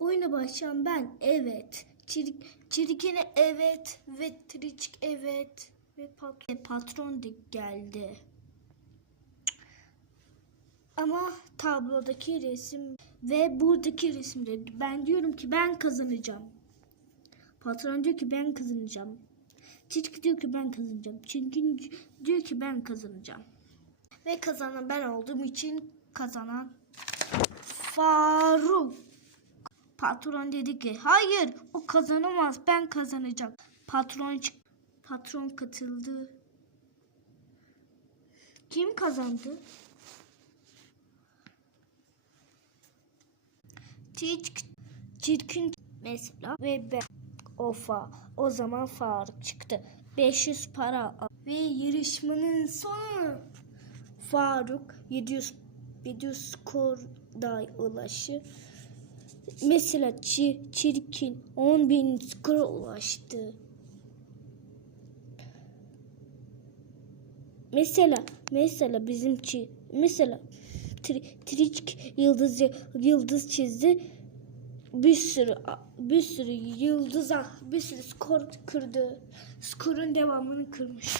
Oyuna başlayan ben evet. Çir, çirkine evet ve triçk evet ve patron, patron da geldi. Ama tablodaki resim ve buradaki resimde ben diyorum ki ben kazanacağım. Patron diyor ki ben kazanacağım. Çirkin diyor ki ben kazanacağım. Çirkin diyor ki ben kazanacağım. Ve kazanan ben olduğum için kazanan Faruk. Patron dedi ki hayır o kazanamaz ben kazanacağım. Patron çık- patron katıldı. Kim kazandı? Çirkin, çirkin mesela ve ben ofa o zaman Faruk çıktı. 500 para ve yarışmanın sonu Faruk 700 700 skor da ulaştı. Mesela çi, çirkin 10 bin skora ulaştı. Mesela mesela bizimki mesela tri, Trick yıldız yıldız çizdi. Bir sürü bir sürü yıldıza bir sürü skor kırdı. Skorun devamını kırmış.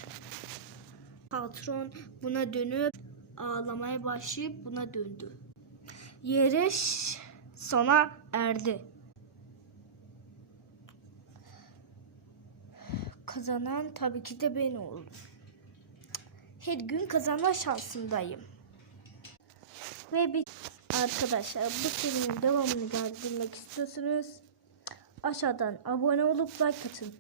Patron buna dönüp ağlamaya başlayıp buna döndü. Yarış sona erdi. Kazanan tabii ki de ben oldum. Her gün kazanma şansındayım. Ve bir arkadaşlar bu serinin devamını geldirmek istiyorsanız aşağıdan abone olup like atın.